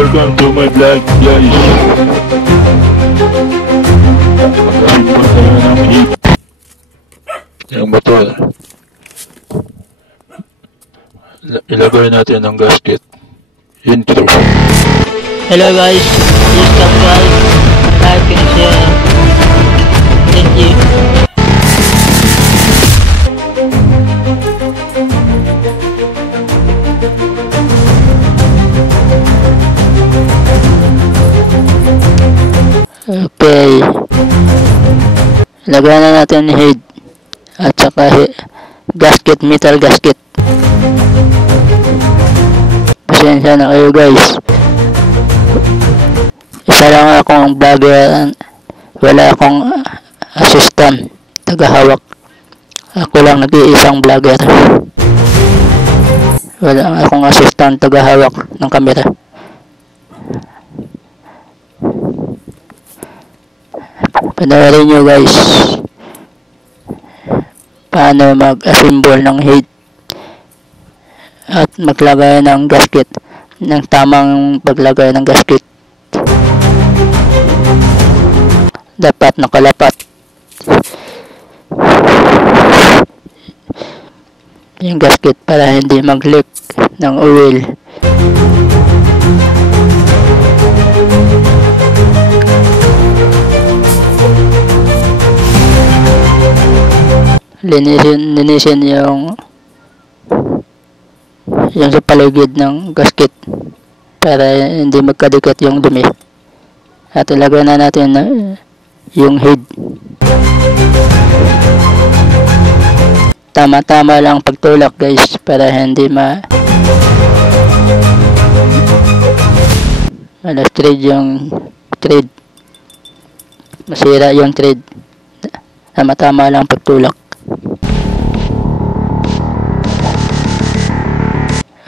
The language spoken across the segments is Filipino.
Welcome to my vlog guys. Magkasimpan tayo ng heat. Yung motor. Ilagay natin ang gasket. Intro. Hello guys, please subscribe, like and share. Thank you. Okay, lagyan na natin head at saka gasket, metal gasket. Pasensya na kayo guys, isa lang akong vlogger, wala akong assistant, tagahawak. Ako lang nag-iisang vlogger, wala akong assistant, tagahawak ng camera. Panoorin nyo guys paano mag-assemble ng head at maglagay ng gasket, ng tamang paglagay ng gasket. Dapat nakalapat yung gasket para hindi mag-leak ng oil. Linisin yung sa paligid ng gasket para hindi magkadikit yung dumi, at ilagay na natin yung head. Tama-tama lang pagtulak guys para hindi straight yung thread, masira yung thread. Tama-tama lang pagtulak,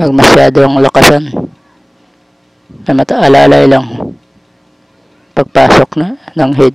huwag masyadong lakasan, alalay lang pagpasok ng head.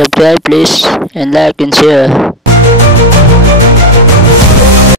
Subscribe please and like and share.